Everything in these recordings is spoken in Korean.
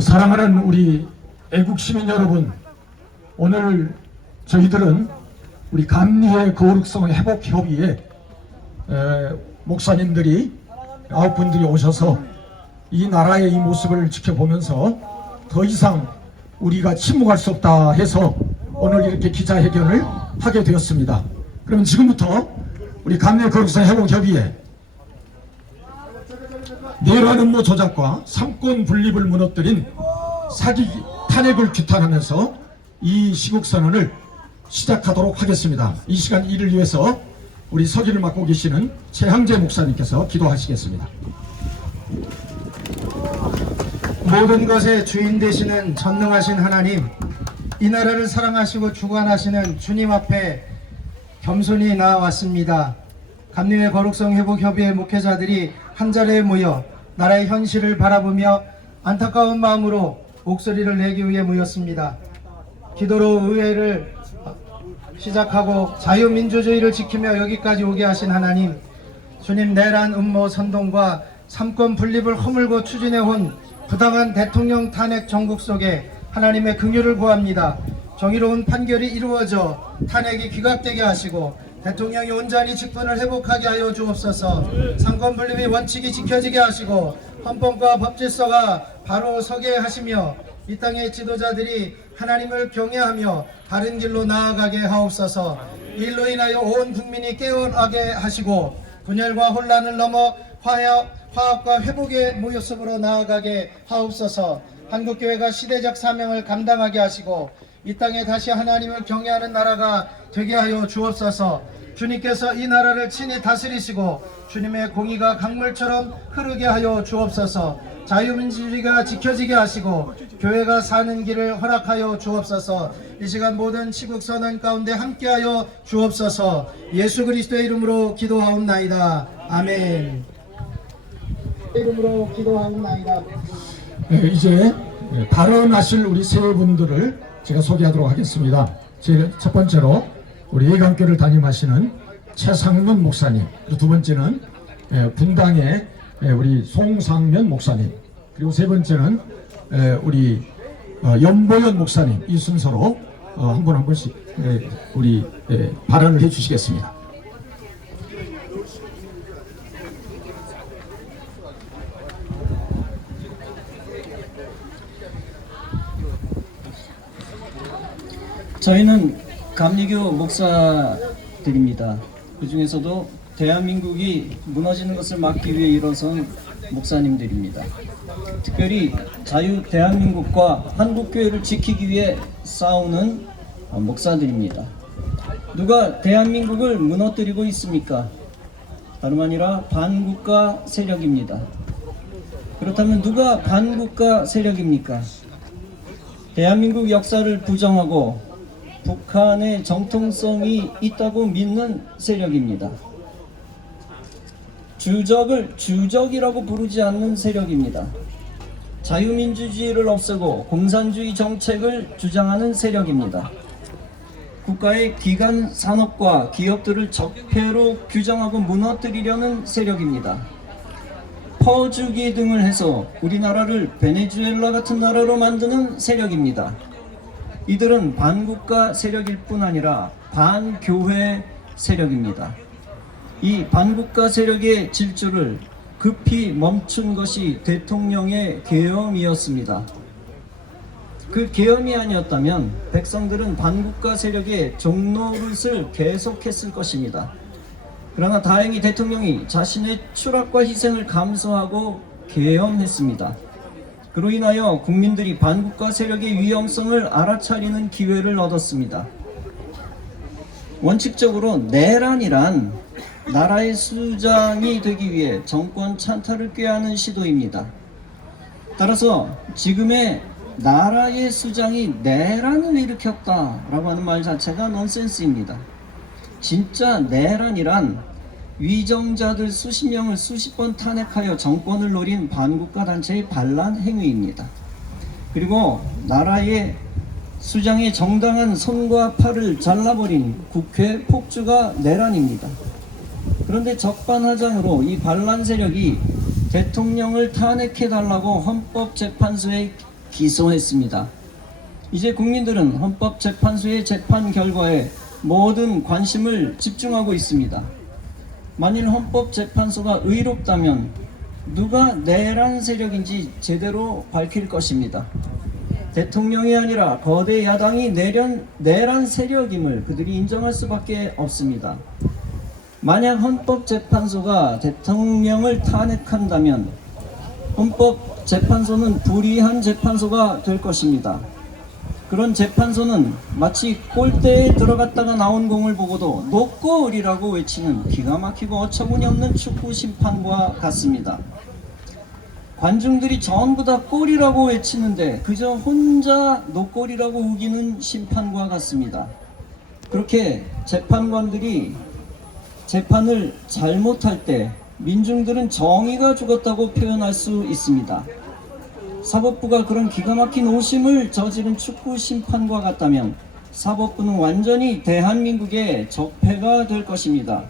사랑하는 우리 애국 시민 여러분, 오늘 저희들은 우리 감리회 거룩성 회복협의회 목사님들이 9분들이 오셔서 이 나라의 이 모습을 지켜보면서 더 이상 우리가 침묵할 수 없다 해서 오늘 이렇게 기자회견을 하게 되었습니다. 그럼 지금부터 우리 감리회 거룩성 회복협의회 내란 음모 조작과 삼권 분립을 무너뜨린 사기 탄핵을 규탄하면서 이 시국선언을 시작하도록 하겠습니다. 이 시간 이를 위해서 우리 서기를 맡고 계시는 최항재 목사님께서 기도하시겠습니다. 모든 것의 주인 되시는 전능하신 하나님, 이 나라를 사랑하시고 주관하시는 주님 앞에 겸손히 나아왔습니다. 감리회 거룩성 회복협의회 목회자들이 한자리에 모여 나라의 현실을 바라보며 안타까운 마음으로 목소리를 내기 위해 모였습니다. 기도로 의회를 시작하고 자유민주주의를 지키며 여기까지 오게 하신 하나님, 주님 내란 음모 선동과 삼권 분립을 허물고 추진해온 부당한 대통령 탄핵 정국 속에 하나님의 긍휼을 구합니다. 정의로운 판결이 이루어져 탄핵이 귀각되게 하시고 대통령이 온전히 직분을 회복하게 하여 주옵소서. 삼권 분립의 원칙이 지켜지게 하시고 헌법과 법질서가 바로 서게 하시며 이 땅의 지도자들이 하나님을 경외하며 바른 길로 나아가게 하옵소서. 일로 인하여 온 국민이 깨어나게 하시고 분열과 혼란을 넘어 화합과 회복의 모습으로 나아가게 하옵소서. 한국교회가 시대적 사명을 감당하게 하시고 이 땅에 다시 하나님을 경외하는 나라가 되게 하여 주옵소서. 주님께서 이 나라를 친히 다스리시고 주님의 공의가 강물처럼 흐르게 하여 주옵소서. 자유민주주의가 지켜지게 하시고 교회가 사는 길을 허락하여 주옵소서. 이 시간 모든 시국선언 가운데 함께하여 주옵소서. 예수 그리스도의 이름으로 기도하옵나이다. 아멘. 이름으로 기도하옵나이다. 이제 발언하실 우리 세 분들을 제가 소개하도록 하겠습니다. 첫 번째로 우리 예강교를 담임하시는 최상면 목사님, 그리고 두 번째는 분당의 우리 송상면 목사님, 그리고 세 번째는 우리 연보연 목사님, 이 순서로 한 분 한 분씩 우리 발언을 해주시겠습니다. 저희는 감리교 목사들입니다. 그 중에서도 대한민국이 무너지는 것을 막기 위해 일어선 목사님들입니다. 특별히 자유 대한민국과 한국교회를 지키기 위해 싸우는 목사들입니다. 누가 대한민국을 무너뜨리고 있습니까? 다름 아니라 반국가 세력입니다. 그렇다면 누가 반국가 세력입니까? 대한민국 역사를 부정하고 북한의 정통성이 있다고 믿는 세력입니다. 주적을 주적이라고 부르지 않는 세력입니다. 자유민주주의를 없애고 공산주의 정책을 주장하는 세력입니다. 국가의 기관 산업과 기업들을 적폐로 규정하고 무너뜨리려는 세력입니다. 퍼주기 등을 해서 우리나라를 베네수엘라 같은 나라로 만드는 세력입니다. 이들은 반국가 세력일 뿐 아니라 반교회 세력입니다. 이 반국가 세력의 질주를 급히 멈춘 것이 대통령의 계엄이었습니다. 그 계엄이 아니었다면 백성들은 반국가 세력의 종노릇을 계속했을 것입니다. 그러나 다행히 대통령이 자신의 추락과 희생을 감수하고 계엄했습니다. 그로 인하여 국민들이 반국가 세력의 위험성을 알아차리는 기회를 얻었습니다. 원칙적으로 내란이란 나라의 수장이 되기 위해 정권 찬탈을 꾀하는 시도입니다. 따라서 지금의 나라의 수장이 내란을 일으켰다라고 하는 말 자체가 넌센스입니다. 진짜 내란이란 위정자들 수십 명을 수십 번 탄핵하여 정권을 노린 반국가 단체의 반란 행위입니다. 그리고 나라의 수장의 정당한 손과 팔을 잘라버린 국회 폭주가 내란입니다. 그런데 적반하장으로 이 반란 세력이 대통령을 탄핵해달라고 헌법재판소에 기소했습니다. 이제 국민들은 헌법재판소의 재판 결과에 모든 관심을 집중하고 있습니다. 만일 헌법재판소가 의롭다면 누가 내란 세력인지 제대로 밝힐 것입니다. 대통령이 아니라 거대 야당이 내란 세력임을 그들이 인정할 수밖에 없습니다. 만약 헌법재판소가 대통령을 탄핵한다면 헌법재판소는 불의한 재판소가 될 것입니다. 그런 재판소는 마치 골대에 들어갔다가 나온 공을 보고도 노골이라고 외치는 기가 막히고 어처구니 없는 축구 심판과 같습니다. 관중들이 전부 다 골이라고 외치는데 그저 혼자 노골이라고 우기는 심판과 같습니다. 그렇게 재판관들이 재판을 잘못할 때 민중들은 정의가 죽었다고 표현할 수 있습니다. 사법부가 그런 기가 막힌 오심을 저지른 축구 심판과 같다면 사법부는 완전히 대한민국의 적폐가 될 것입니다.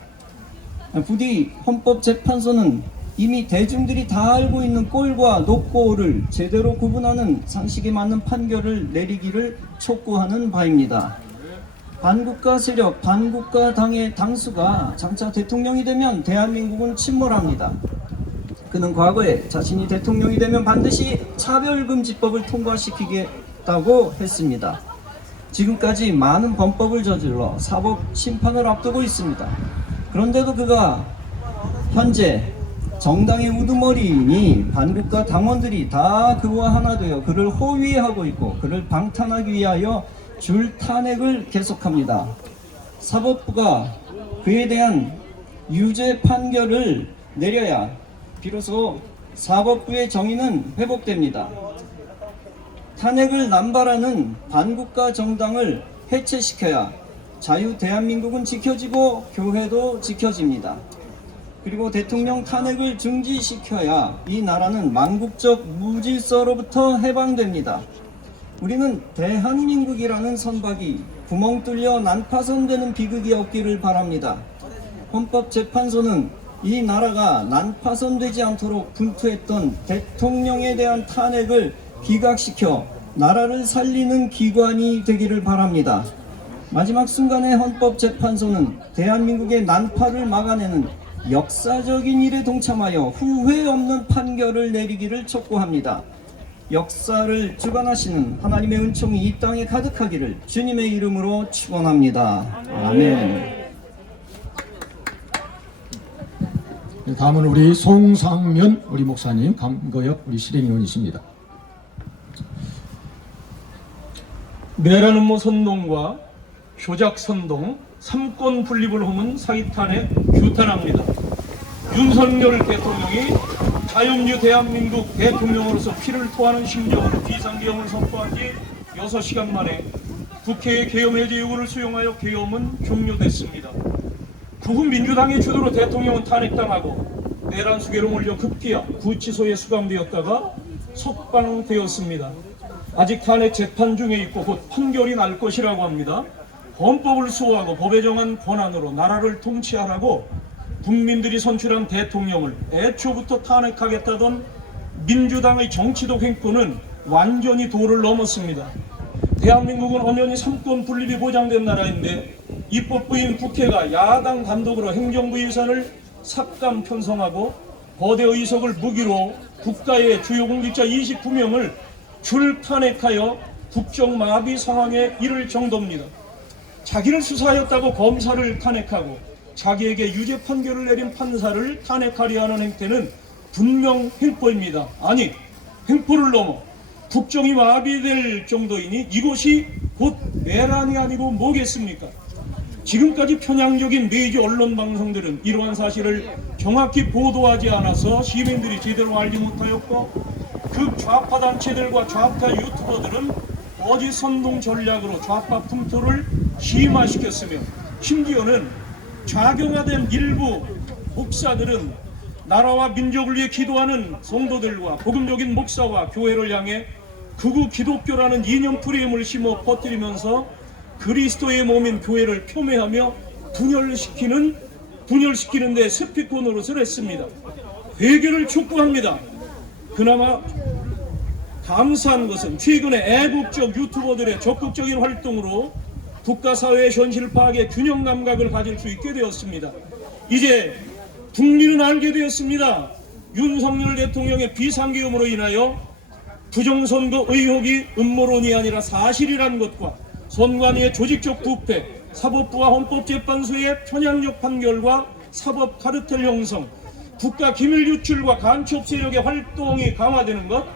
부디 헌법재판소는 이미 대중들이 다 알고 있는 골과 노골을 제대로 구분하는 상식에 맞는 판결을 내리기를 촉구하는 바입니다. 반국가 세력, 반국가 당의 당수가 장차 대통령이 되면 대한민국은 침몰합니다. 그는 과거에 자신이 대통령이 되면 반드시 차별금지법을 통과시키겠다고 했습니다. 지금까지 많은 범법을 저질러 사법 심판을 앞두고 있습니다. 그런데도 그가 현재 정당의 우두머리이니 반국가 당원들이 다 그와 하나 되어 그를 호위하고 있고 그를 방탄하기 위하여 줄 탄핵을 계속합니다. 사법부가 그에 대한 유죄 판결을 내려야 비로소 사법부의 정의는 회복됩니다. 탄핵을 남발하는 반국가 정당을 해체시켜야 자유 대한민국은 지켜지고 교회도 지켜집니다. 그리고 대통령 탄핵을 중지시켜야 이 나라는 망국적 무질서로부터 해방됩니다. 우리는 대한민국이라는 선박이 구멍 뚫려 난파선되는 비극이 없기를 바랍니다. 헌법재판소는 이 나라가 난파선되지 않도록 분투했던 대통령에 대한 탄핵을 기각시켜 나라를 살리는 기관이 되기를 바랍니다. 마지막 순간에 헌법재판소는 대한민국의 난파를 막아내는 역사적인 일에 동참하여 후회 없는 판결을 내리기를 촉구합니다. 역사를 주관하시는 하나님의 은총이 이 땅에 가득하기를 주님의 이름으로 축원합니다. 아멘. 다음은 우리 송상면 우리 목사님, 감거역 우리 실행위원이십니다. 내란 음모 선동과 조작 선동, 삼권 분립을 홈은 사기탄핵 규탄합니다. 윤석열 대통령이 자유민주 대한민국 대통령으로서 피를 토하는 심정으로 비상계엄을 선포한 지 6시간 만에 국회의 계엄해제 요구를 수용하여 계엄은 종료됐습니다. 그 후 민주당의 주도로 대통령은 탄핵당하고 내란 수계로 몰려 급기야 구치소에 수감되었다가 석방되었습니다. 아직 탄핵 재판 중에 있고 곧 판결이 날 것이라고 합니다. 헌법을 수호하고 법에 정한 권한으로 나라를 통치하라고 국민들이 선출한 대통령을 애초부터 탄핵하겠다던 민주당의 정치적 횡포는 완전히 도를 넘었습니다. 대한민국은 엄연히 삼권 분립이 보장된 나라인데 입법부인 국회가 야당 단독으로 행정부 예산을 삭감 편성하고 거대 의석을 무기로 국가의 주요 공직자 29명을 줄 탄핵하여 국정마비 상황에 이를 정도입니다. 자기를 수사하였다고 검사를 탄핵하고 자기에게 유죄 판결을 내린 판사를 탄핵하려 하는 행태는 분명 횡포입니다. 아니, 횡포를 넘어 국정이 마비될 정도이니 이것이 곧 내란이 아니고 뭐겠습니까? 지금까지 편향적인 메이저 언론 방송들은 이러한 사실을 정확히 보도하지 않아서 시민들이 제대로 알지 못하였고 극좌파 단체들과 좌파 유튜버들은 거짓 선동 전략으로 좌파 풍토를 심화시켰으며 심지어는 좌경화된 일부 목사들은 나라와 민족을 위해 기도하는 성도들과 복음적인 목사와 교회를 향해 극우 기독교라는 이념 프레임을 심어 퍼뜨리면서 그리스도의 몸인 교회를 폄훼하며 분열시키는 데 스피커 노릇을 했습니다. 회개를 촉구합니다. 그나마 감사한 것은 최근에 애국적 유튜버들의 적극적인 활동으로 국가사회의 현실 파악에 균형 감각을 가질 수 있게 되었습니다. 이제 국민은 알게 되었습니다. 윤석열 대통령의 비상계엄으로 인하여 부정선거 의혹이 음모론이 아니라 사실이라는 것과 선관위의 조직적 부패, 사법부와 헌법재판소의 편향적 판결과 사법 카르텔 형성, 국가 기밀 유출과 간첩 세력의 활동이 강화되는 것,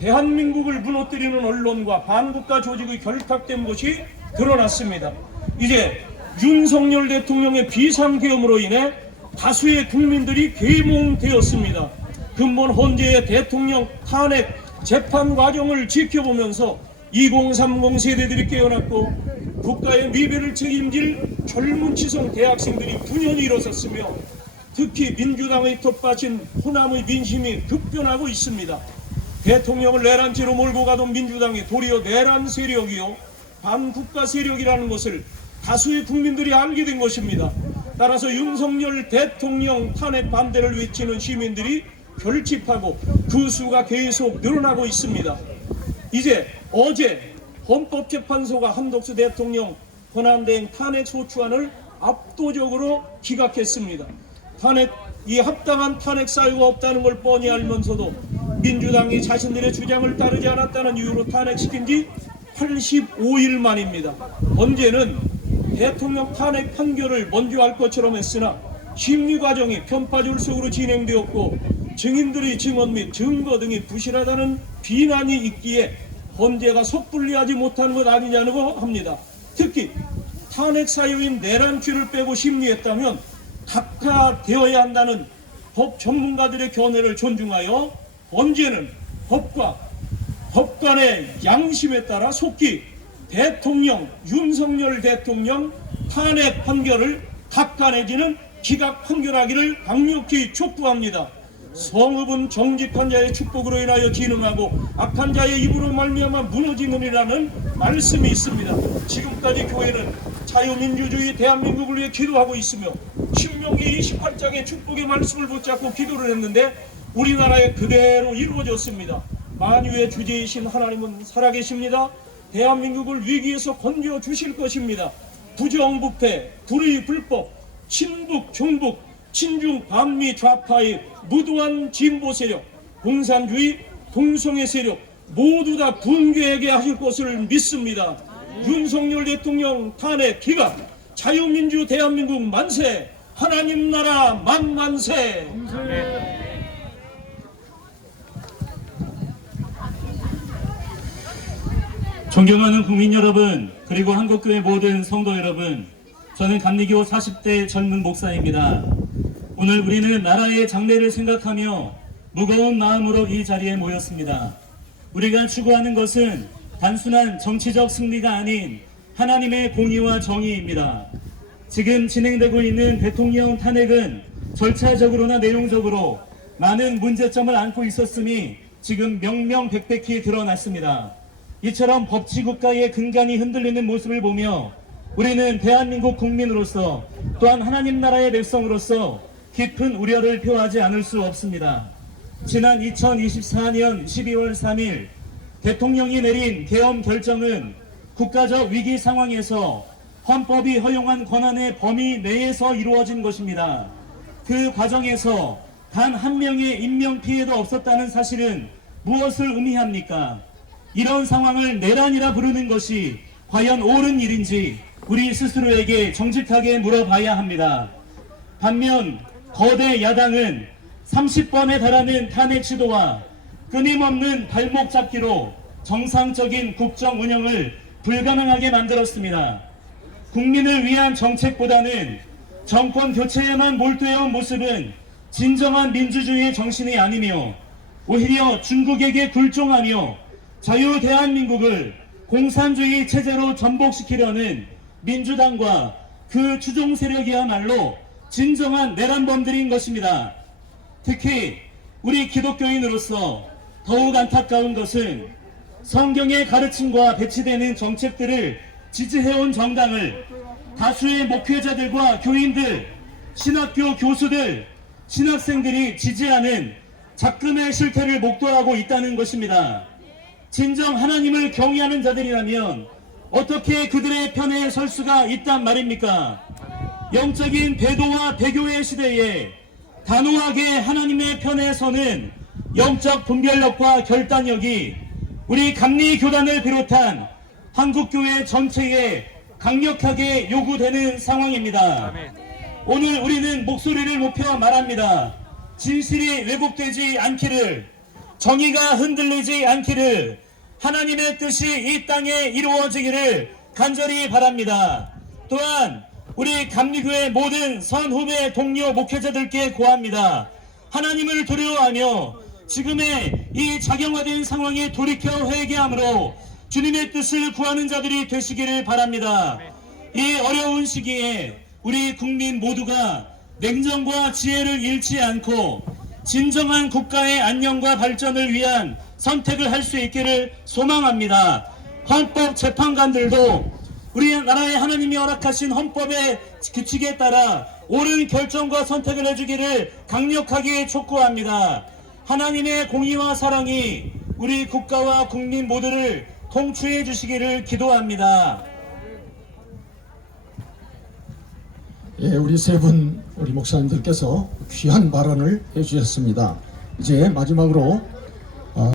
대한민국을 무너뜨리는 언론과 반국가 조직의 결탁된 것이 드러났습니다. 이제 윤석열 대통령의 비상계엄으로 인해 다수의 국민들이 계몽되었습니다. 근본 헌재의 대통령 탄핵 재판 과정을 지켜보면서 2030 세대들이 깨어났고 국가의 미래를 책임질 젊은 치성 대학생들이 분연히 일어섰으며 특히 민주당의 텃밭인 호남의 민심이 급변하고 있습니다. 대통령을 내란죄로 몰고 가던 민주당이 도리어 내란 세력이요 반국가 세력이라는 것을 다수의 국민들이 알게 된 것입니다. 따라서 윤석열 대통령 탄핵 반대를 외치는 시민들이 결집하고 그 수가 계속 늘어나고 있습니다. 이제 어제 헌법재판소가 한덕수 대통령 권한대행 탄핵 소추안을 압도적으로 기각했습니다. 이 합당한 탄핵 사유가 없다는 걸 뻔히 알면서도 민주당이 자신들의 주장을 따르지 않았다는 이유로 탄핵시킨 지 85일 만입니다. 헌재는 대통령 탄핵 판결을 먼저 할 것처럼 했으나 심리 과정이 편파절속으로 진행되었고 증인들의 증언 및 증거 등이 부실하다는 비난이 있기에 헌재가 섣불리하지 못한 것 아니냐고 합니다. 특히 탄핵 사유인 내란죄를 빼고 심리했다면 각하되어야 한다는 법 전문가들의 견해를 존중하여 헌재는 법과 법관의 양심에 따라 속히 윤석열 대통령 탄핵 판결을 각하 내지는 기각 판결하기를 강력히 촉구합니다. 성읍은 정직한 자의 축복으로 인하여 진흥하고 악한 자의 입으로 말미암아 무너지느니라는 말씀이 있습니다. 지금까지 교회는 자유민주주의 대한민국을 위해 기도하고 있으며 신명기 28장의 축복의 말씀을 붙잡고 기도를 했는데 우리나라에 그대로 이루어졌습니다. 만유의 주제이신 하나님은 살아계십니다. 대한민국을 위기에서 건져 주실 것입니다. 부정부패, 불의, 불법, 친북, 종북, 친중, 반미, 좌파의 무도한 진보 세력, 공산주의, 동성애 세력 모두 다 붕괴하게 하실 것을 믿습니다. 윤석열 대통령 탄핵 기각, 자유민주 대한민국 만세, 하나님 나라 만만세. 존경하는 국민 여러분, 그리고 한국교회 모든 성도 여러분, 저는 감리교 40대 젊은 목사입니다. 오늘 우리는 나라의 장래를 생각하며 무거운 마음으로 이 자리에 모였습니다. 우리가 추구하는 것은 단순한 정치적 승리가 아닌 하나님의 공의와 정의입니다. 지금 진행되고 있는 대통령 탄핵은 절차적으로나 내용적으로 많은 문제점을 안고 있었음이 지금 명명백백히 드러났습니다. 이처럼 법치국가의 근간이 흔들리는 모습을 보며 우리는 대한민국 국민으로서 또한 하나님 나라의 백성으로서 깊은 우려를 표하지 않을 수 없습니다. 지난 2024년 12월 3일 대통령이 내린 계엄 결정은 국가적 위기 상황에서 헌법이 허용한 권한의 범위 내에서 이루어진 것입니다. 그 과정에서 단 한 명의 인명피해도 없었다는 사실은 무엇을 의미합니까? 이런 상황을 내란이라 부르는 것이 과연 옳은 일인지 우리 스스로에게 정직하게 물어봐야 합니다. 반면 거대 야당은 30번에 달하는 탄핵 시도와 끊임없는 발목 잡기로 정상적인 국정 운영을 불가능하게 만들었습니다. 국민을 위한 정책보다는 정권 교체에만 몰두해온 모습은 진정한 민주주의의 정신이 아니며 오히려 중국에게 굴종하며 자유 대한민국을 공산주의 체제로 전복시키려는 민주당과 그 추종 세력이야말로 진정한 내란범들인 것입니다. 특히 우리 기독교인으로서 더욱 안타까운 것은 성경의 가르침과 배치되는 정책들을 지지해온 정당을 다수의 목회자들과 교인들, 신학교 교수들, 신학생들이 지지하는 작금의 실태를 목도하고 있다는 것입니다. 진정 하나님을 경외하는 자들이라면 어떻게 그들의 편에 설 수가 있단 말입니까? 영적인 배도와 배교의 시대에 단호하게 하나님의 편에 서는 영적 분별력과 결단력이 우리 감리교단을 비롯한 한국교회 전체에 강력하게 요구되는 상황입니다. 오늘 우리는 목소리를 높여 말합니다. 진실이 왜곡되지 않기를, 정의가 흔들리지 않기를, 하나님의 뜻이 이 땅에 이루어지기를 간절히 바랍니다. 또한 우리 감리교회 모든 선후배 동료 목회자들께 고합니다. 하나님을 두려워하며 지금의 이 작용화된 상황에 돌이켜 회개함으로 주님의 뜻을 구하는 자들이 되시기를 바랍니다. 이 어려운 시기에 우리 국민 모두가 냉정과 지혜를 잃지 않고 진정한 국가의 안녕과 발전을 위한 선택을 할 수 있기를 소망합니다. 헌법재판관들도 우리나라의 하나님이 허락하신 헌법의 규칙에 따라 옳은 결정과 선택을 해주기를 강력하게 촉구합니다. 하나님의 공의와 사랑이 우리 국가와 국민 모두를 통치해 주시기를 기도합니다. 예, 우리 세 분 우리 목사님들께서 귀한 발언을 해주셨습니다. 이제 마지막으로